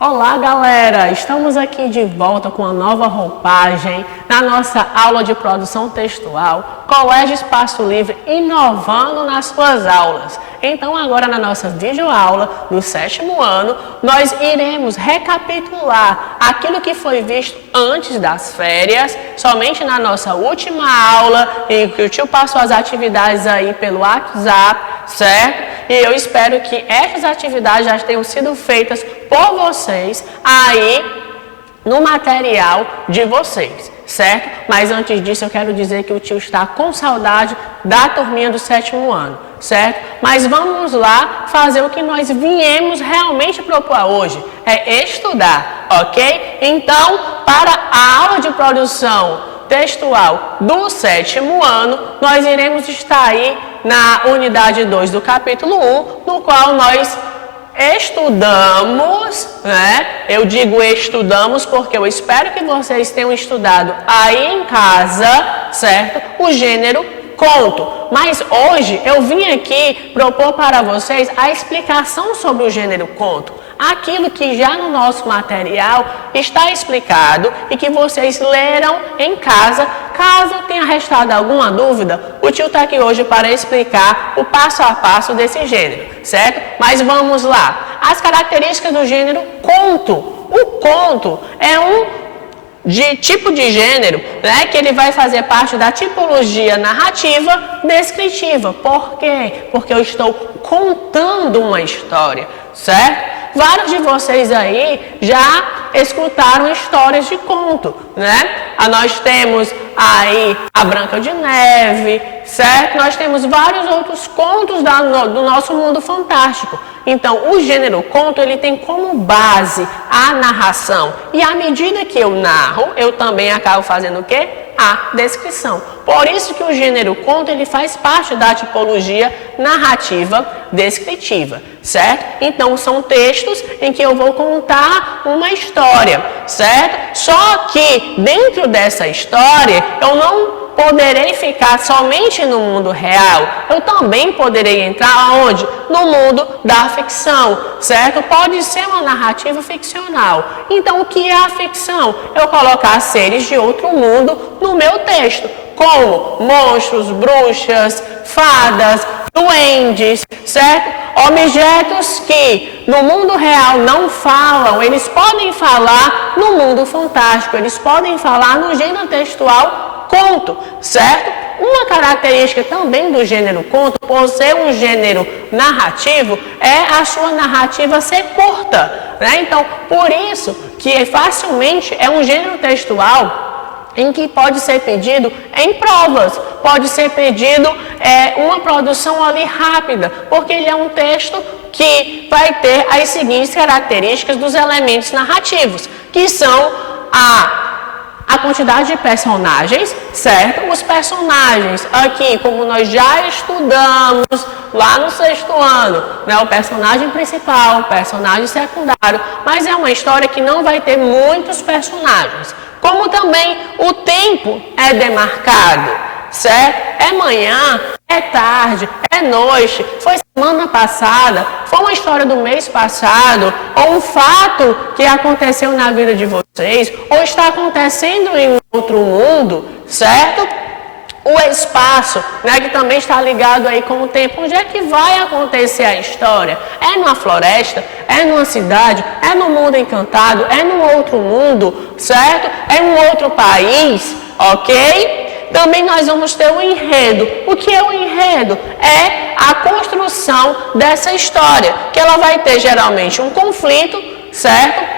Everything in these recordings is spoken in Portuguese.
Olá, galera! Estamos aqui de volta com a nova roupagem na nossa aula de produção textual, Colégio Espaço Livre inovando nas suas aulas. Então, agora na nossa videoaula do 7º ano, nós iremos recapitular aquilo que foi visto antes das férias, somente na nossa última aula, em que o tio passou as atividades aí pelo WhatsApp, certo? E eu espero que essas atividades já tenham sido feitas por vocês aí no material de vocês, certo? Mas antes disso eu quero dizer que o tio está com saudade da turminha do 7º ano, certo? Mas vamos lá fazer o que nós viemos realmente propor hoje, é estudar, ok? Então, para a aula de produção textual do 7º ano, nós iremos estar aí na unidade 2 do capítulo 1, no qual nós estudamos, né? Eu digo estudamos porque eu espero que vocês tenham estudado aí em casa, certo? O gênero conto. Mas hoje eu vim aqui propor para vocês a explicação sobre o gênero conto. Aquilo que já no nosso material está explicado e que vocês leram em casa. Caso tenha restado alguma dúvida, o tio está aqui hoje para explicar o passo a passo desse gênero, certo? Mas vamos lá. As características do gênero conto. O conto é tipo de gênero, né, que ele vai fazer parte da tipologia narrativa descritiva. Por quê? Porque eu estou contando uma história, certo? Vários de vocês aí já escutaram histórias de conto, né? Nós temos aí a Branca de Neve, certo? Nós temos vários outros contos do nosso mundo fantástico. Então, o gênero conto, ele tem como base a narração. E à medida que eu narro, eu também acabo fazendo o quê? A descrição. Por isso que o gênero conto, ele faz parte da tipologia narrativa descritiva, certo? Então, são textos em que eu vou contar uma história, certo? Só que dentro dessa história, eu não poderei ficar somente no mundo real. Eu também poderei entrar aonde? No mundo da ficção, certo? Pode ser uma narrativa ficcional. Então, o que é a ficção? Eu colocar seres de outro mundo no meu texto, como monstros, bruxas, fadas, duendes, certo? Objetos que no mundo real não falam, eles podem falar no mundo fantástico, eles podem falar no gênero textual conto, certo? Uma característica também do gênero conto, por ser um gênero narrativo, é a sua narrativa ser curta, né? Então, por isso que facilmente é um gênero textual em que pode ser pedido em provas, pode ser pedido uma produção ali rápida, porque ele é um texto que vai ter as seguintes características dos elementos narrativos, que são a quantidade de personagens, certo? Os personagens aqui, como nós já estudamos lá no 6º ano, né? O personagem principal, o personagem secundário, mas é uma história que não vai ter muitos personagens. Como também o tempo é demarcado, certo? É manhã, é tarde, é noite, foi semana passada, foi uma história do mês passado, ou um fato que aconteceu na vida de vocês, ou está acontecendo em outro mundo, certo? O espaço, né, que também está ligado aí com o tempo. Onde é que vai acontecer a história? É numa floresta? É numa cidade? É no mundo encantado? É num outro mundo, certo? É em outro país, ok? Também nós vamos ter o enredo. O que é o enredo? É a construção dessa história, que ela vai ter geralmente um conflito, certo?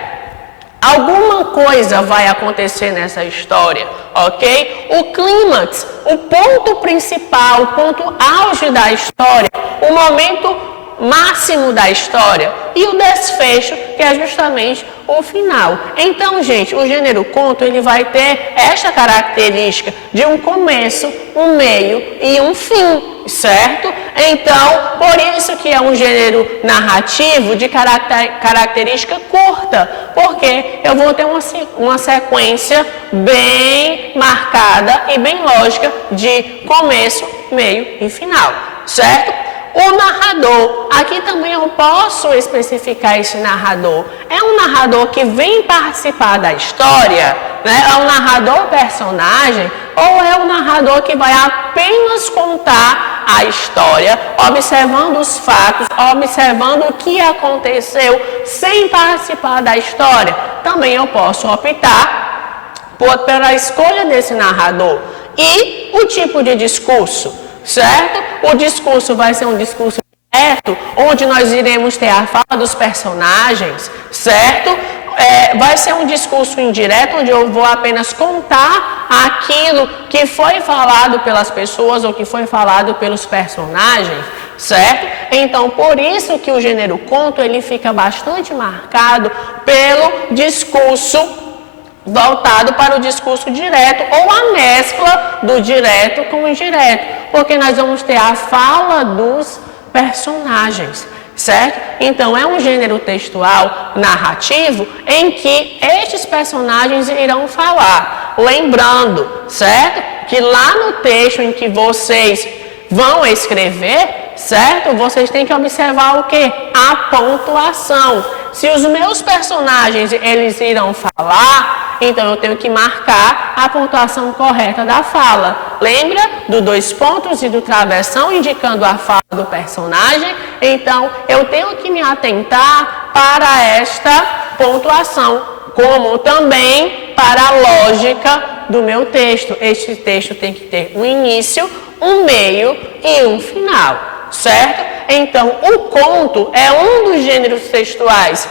Alguma coisa vai acontecer nessa história, ok? O clímax, o ponto principal, o ponto auge da história, o momento máximo da história e o desfecho, que é justamente o final. Então, gente, o gênero conto, ele vai ter esta característica de um começo, um meio e um fim, certo? Então, por isso que é um gênero narrativo de característica curta, porque eu vou ter uma sequência bem marcada e bem lógica de começo, meio e final, certo? O narrador, aqui também eu posso especificar esse narrador. É um narrador que vem participar da história, né? É um narrador personagem, ou é um narrador que vai apenas contar a história, observando os fatos, observando o que aconteceu, sem participar da história. Também eu posso optar pela escolha desse narrador. E o tipo de discurso, certo? O discurso vai ser um discurso direto, onde nós iremos ter a fala dos personagens, certo? Vai ser um discurso indireto, onde eu vou apenas contar aquilo que foi falado pelas pessoas ou que foi falado pelos personagens, certo? Então, por isso que o gênero conto, ele fica bastante marcado pelo discurso voltado para o discurso direto ou a mescla do direto com o indireto, porque nós vamos ter a fala dos personagens, certo? Então, é um gênero textual narrativo em que estes personagens irão falar. Lembrando, certo? Que lá no texto em que vocês vão escrever, certo? Vocês têm que observar o quê? A pontuação. Se os meus personagens, eles irão falar, então eu tenho que marcar a pontuação correta da fala. Lembra do 2 pontos e do travessão indicando a fala do personagem? Então, eu tenho que me atentar para esta pontuação, como também para a lógica do meu texto. Este texto tem que ter um início, um meio e um final, certo? Então, o conto é um dos gêneros textuais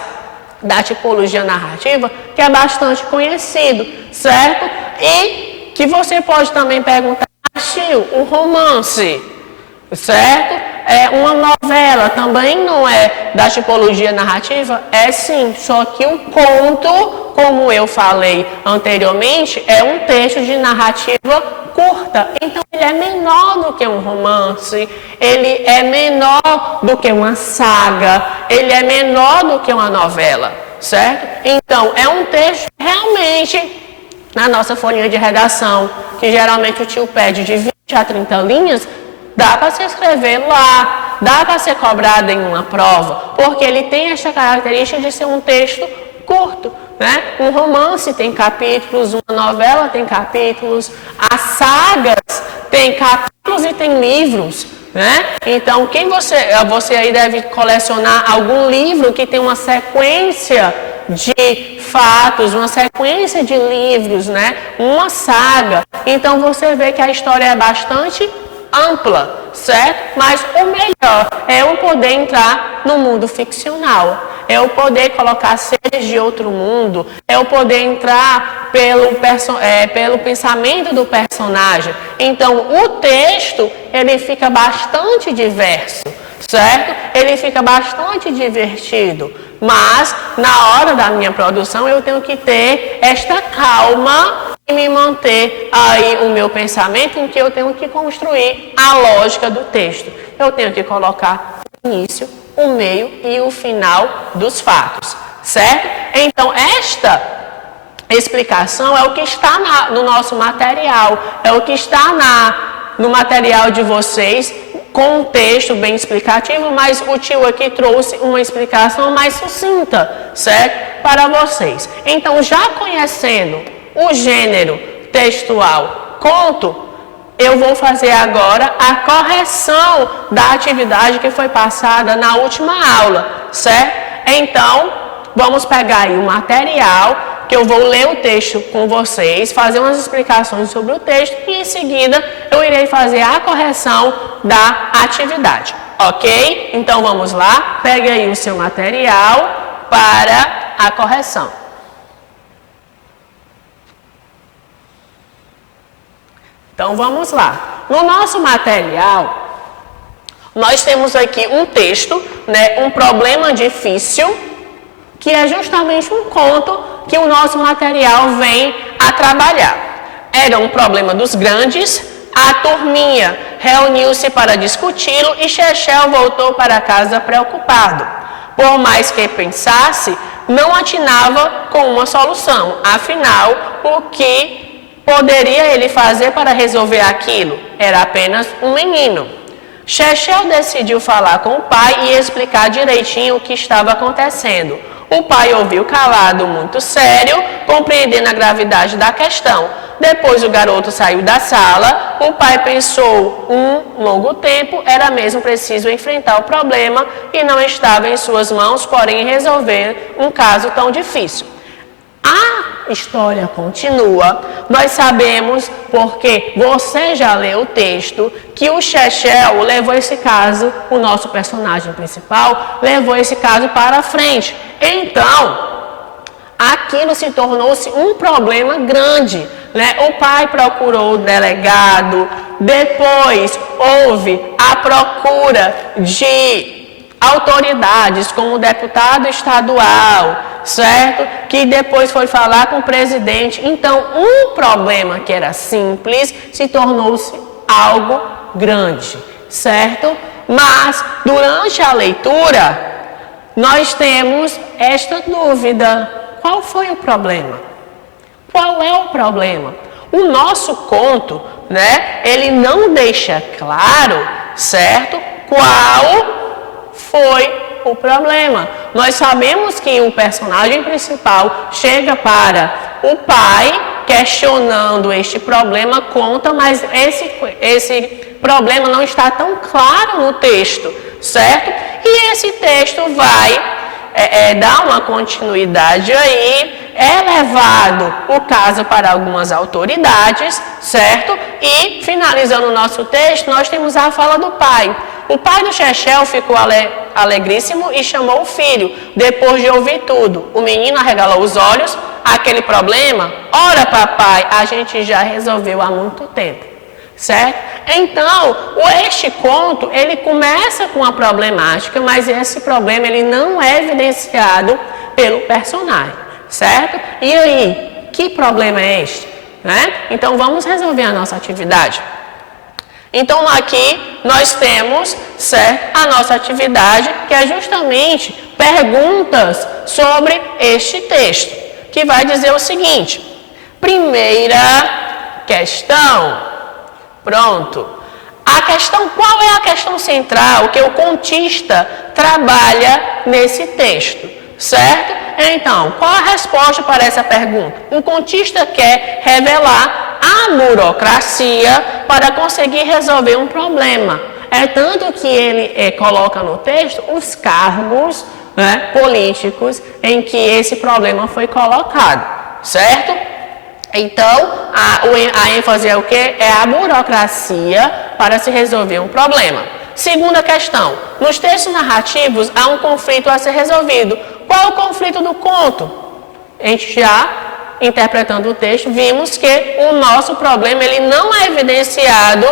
da tipologia narrativa que é bastante conhecido, certo? E que você pode também perguntar, o romance, certo? Uma novela também não é da tipologia narrativa? É sim, só que o conto, como eu falei anteriormente, é um texto de narrativa curta. Então, ele é menor do que um romance, ele é menor do que uma saga, ele é menor do que uma novela, certo? Então, é um texto realmente, na nossa folhinha de redação, que geralmente o tio pede de 20 a 30 linhas, dá para se escrever lá, dá para ser cobrado em uma prova, porque ele tem essa característica de ser um texto curto, né? Um romance tem capítulos, uma novela tem capítulos, as sagas têm capítulos e tem livros, né? Então, você aí deve colecionar algum livro que tem uma sequência de fatos, uma sequência de livros, né? Uma saga. Então, você vê que a história é bastante ampla, certo? Mas o melhor é eu poder entrar no mundo ficcional, é eu poder colocar seres de outro mundo, é eu poder entrar pelo pensamento do personagem. Então, o texto, ele fica bastante diverso, certo? Ele fica bastante divertido, mas na hora da minha produção eu tenho que ter esta calma e me manter aí o meu pensamento, em que eu tenho que construir a lógica do texto. Eu tenho que colocar o início, o meio e o final dos fatos, certo? Então, esta explicação é o que está no nosso material, é o que está no material de vocês, com um texto bem explicativo, mas o tio aqui trouxe uma explicação mais sucinta, certo? Para vocês. Então, já conhecendo o gênero textual conto, eu vou fazer agora a correção da atividade que foi passada na última aula, certo? Então, vamos pegar aí o material, que eu vou ler o texto com vocês, fazer umas explicações sobre o texto e em seguida eu irei fazer a correção da atividade, ok? Então, vamos lá, pegue aí o seu material para a correção. Então, vamos lá. No nosso material, nós temos aqui um texto, né, um problema difícil, que é justamente um conto que o nosso material vem a trabalhar. Era um problema dos grandes, a turminha reuniu-se para discuti-lo e Chechel voltou para casa preocupado. Por mais que pensasse, não atinava com uma solução. Afinal, o que poderia ele fazer para resolver aquilo? Era apenas um menino. Chechel decidiu falar com o pai e explicar direitinho o que estava acontecendo. O pai ouviu calado, muito sério, compreendendo a gravidade da questão. Depois o garoto saiu da sala, o pai pensou um longo tempo, era mesmo preciso enfrentar o problema e não estava em suas mãos, porém, resolver um caso tão difícil. A história continua, nós sabemos, porque você já leu o texto, que o Chechel levou esse caso, o nosso personagem principal, levou esse caso para frente. Então, aquilo se tornou-se um problema grande, né? O pai procurou o delegado, depois houve a procura de autoridades, como o deputado estadual, certo? Que depois foi falar com o presidente. Então, um problema que era simples se tornou-se algo grande, certo? Mas, durante a leitura, nós temos esta dúvida: qual foi o problema? Qual é o problema? O nosso conto, né, ele não deixa claro, certo, qual foi o problema. Nós sabemos que o personagem principal chega para o pai questionando este problema, conta, mas esse problema não está tão claro no texto, certo? E esse texto vai dar uma continuidade aí, é levado o caso para algumas autoridades, certo? E, finalizando o nosso texto, nós temos a fala do pai. O pai do Chechel ficou alegríssimo e chamou o filho. Depois de ouvir tudo, o menino arregalou os olhos. Aquele problema, ora papai, a gente já resolveu há muito tempo, certo? Então, este conto, ele começa com a problemática, mas esse problema ele não é evidenciado pelo personagem, certo? E aí, que problema é este? Né? Então, vamos resolver a nossa atividade. Então, aqui nós temos, certo, a nossa atividade, que é justamente perguntas sobre este texto, que vai dizer o seguinte: primeira questão, pronto. A questão, qual é a questão central que o contista trabalha nesse texto, certo? Então, qual a resposta para essa pergunta? O contista quer revelar a burocracia para conseguir resolver um problema. É tanto que ele coloca no texto os cargos, né, políticos em que esse problema foi colocado, certo? Então, a ênfase é o quê? É a burocracia para se resolver um problema. Segunda questão. Nos textos narrativos há um conflito a ser resolvido. Qual é o conflito do conto? A gente já, interpretando o texto, vimos que o nosso problema ele não é evidenciado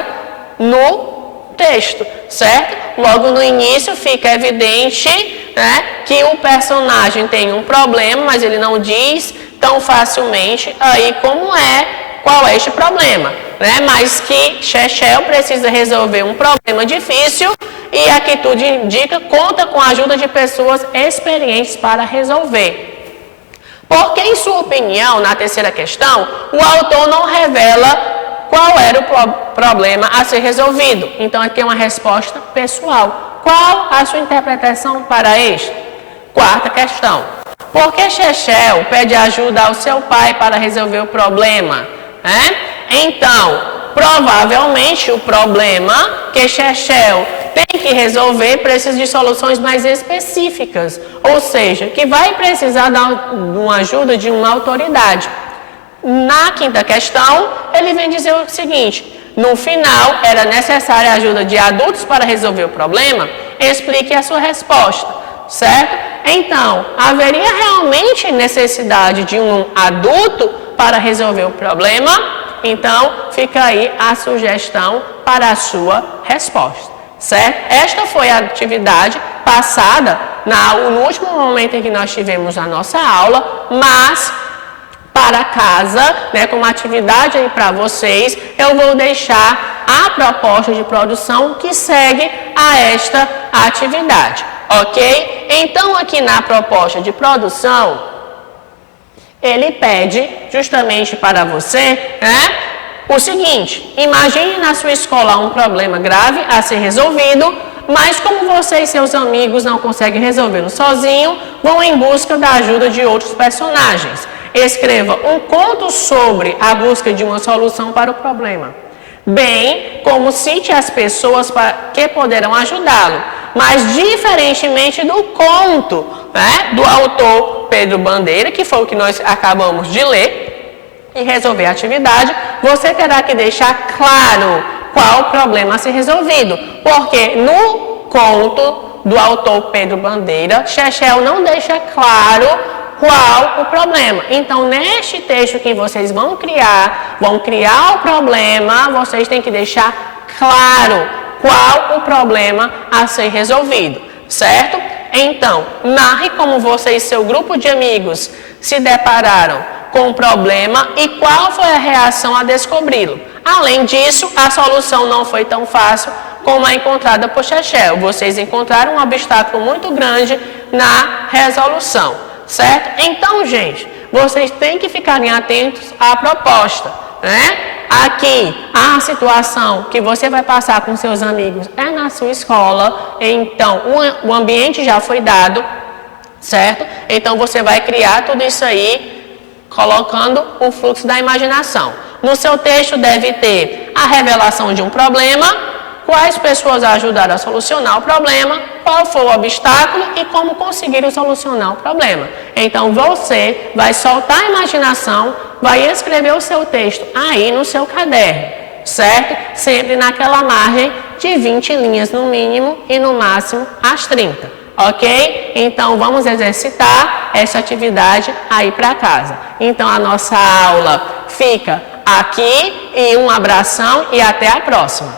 no texto, certo? Logo no início fica evidente, né, que o personagem tem um problema, mas ele não diz tão facilmente aí qual é este problema, né? Mas que Chechel precisa resolver um problema difícil e aqui tudo indica, conta com a ajuda de pessoas experientes para resolver. Porque, em sua opinião, na terceira questão, o autor não revela qual era o problema a ser resolvido. Então, aqui é uma resposta pessoal. Qual a sua interpretação para este? Quarta questão. Por que Chechel pede ajuda ao seu pai para resolver o problema? Então, provavelmente o problema que Chechel tem que resolver precisa de soluções mais específicas, ou seja, que vai precisar de uma ajuda de uma autoridade. Na quinta questão, ele vem dizer o seguinte: no final, era necessária a ajuda de adultos para resolver o problema? Explique a sua resposta, certo? Então, haveria realmente necessidade de um adulto para resolver o problema? Então, fica aí a sugestão para a sua resposta, certo? Esta foi a atividade passada no último momento em que nós tivemos a nossa aula, mas para casa, né, como atividade aí para vocês, eu vou deixar a proposta de produção que segue a esta atividade, ok? Então, aqui na proposta de produção, ele pede justamente para você, né, o seguinte, imagine na sua escola um problema grave a ser resolvido, mas como você e seus amigos não conseguem resolvê-lo sozinho, vão em busca da ajuda de outros personagens. Escreva um conto sobre a busca de uma solução para o problema, bem como cite as pessoas que poderão ajudá-lo. Mas diferentemente do conto, né, do autor Pedro Bandeira, que foi o que nós acabamos de ler, e resolver a atividade, você terá que deixar claro qual o problema a ser resolvido. Porque no conto do autor Pedro Bandeira, Chechel não deixa claro qual o problema. Então, neste texto que vocês vão criar o problema, vocês têm que deixar claro qual o problema a ser resolvido, certo? Então, narre como você e seu grupo de amigos se depararam com o problema e qual foi a reação a descobri-lo. Além disso, a solução não foi tão fácil como a encontrada por Chechel. Vocês encontraram um obstáculo muito grande na resolução, certo? Então, gente, vocês têm que ficarem atentos à proposta, né? Aqui, a situação que você vai passar com seus amigos é na sua escola, então o ambiente já foi dado, certo? Então, você vai criar tudo isso aí colocando o fluxo da imaginação. No seu texto deve ter a revelação de um problema, quais pessoas ajudaram a solucionar o problema, qual foi o obstáculo e como conseguiram solucionar o problema. Então, você vai soltar a imaginação, vai escrever o seu texto aí no seu caderno, certo? Sempre naquela margem de 20 linhas no mínimo e no máximo as 30. Ok? Então, vamos exercitar essa atividade aí para casa. Então, a nossa aula fica aqui e um abração e até a próxima.